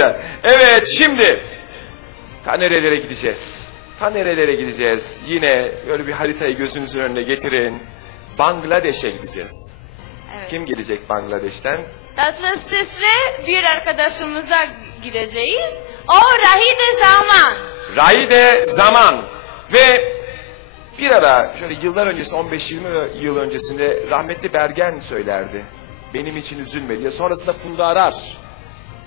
Güzel. Evet şimdi ta nerelere gideceğiz? Ta nerelere gideceğiz? Yine böyle bir haritayı gözünüzün önüne getirin. Bangladeş'e gideceğiz. Evet. Kim gelecek Bangladeş'ten? Tatlı sesle bir arkadaşımıza gideceğiz. O Rahide Zaman. Raide Zaman ve bir ara şöyle yıllar öncesinde 15-20 yıl öncesinde rahmetli Bergen söylerdi. Benim için üzülme diye. Sonrasında Funda Arar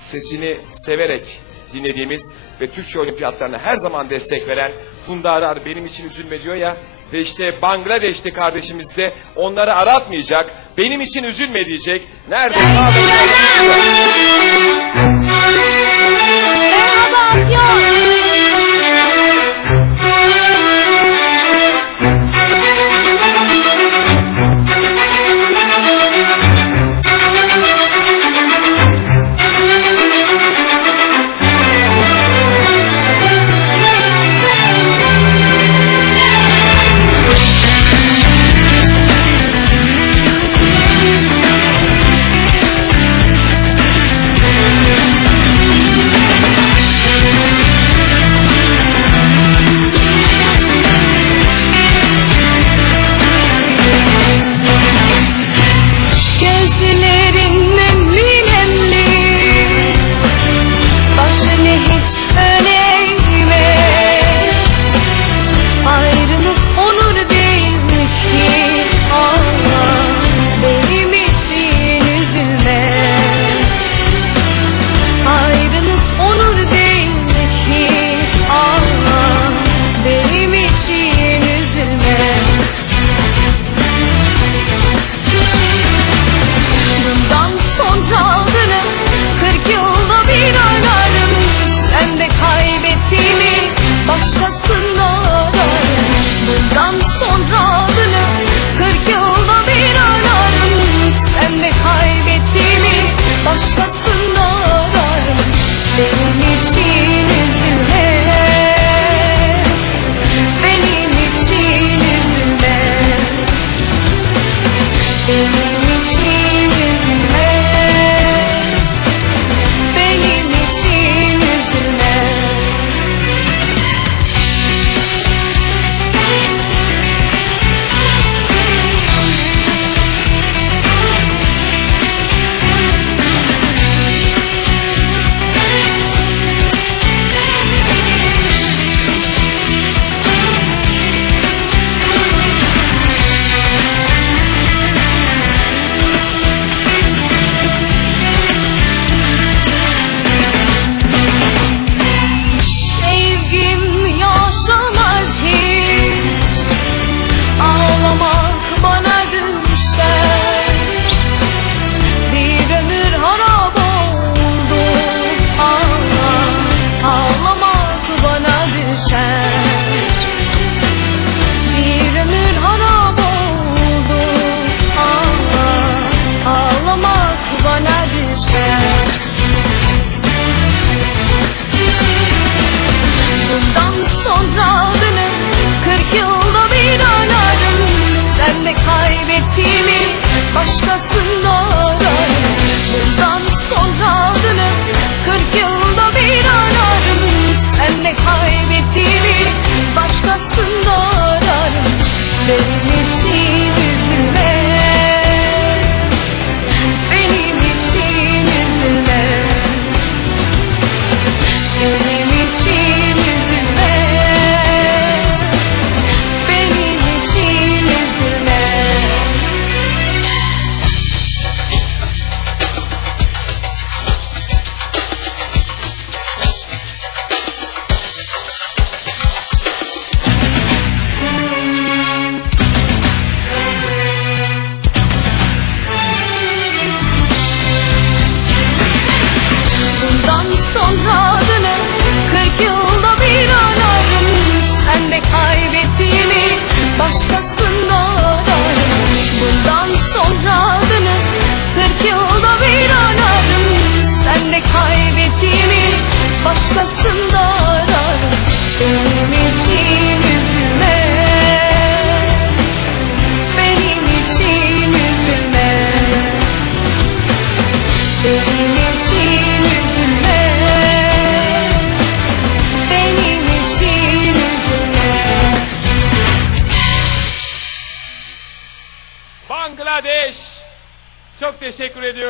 sesini severek dinlediğimiz ve Türkçe olimpiyatlarına her zaman destek veren Funda Arar benim için üzülme diyor ya ve işte Bangladeş'te kardeşimiz de onları aratmayacak, benim için üzülme diyecek. Nerede? Sağda. Kaybettiğimi kaybettiğimi başkasında ararım Bundan sonra adını kırk yılda bir ararım. Sen de kaybettiğimi başkasında ararım Benim Sevdiğimi başkasında ararım Benim için üzülme. Benim için üzülme. Benim için üzülme. Benim için üzülme. Bangladeş. Çok teşekkür ediyorum.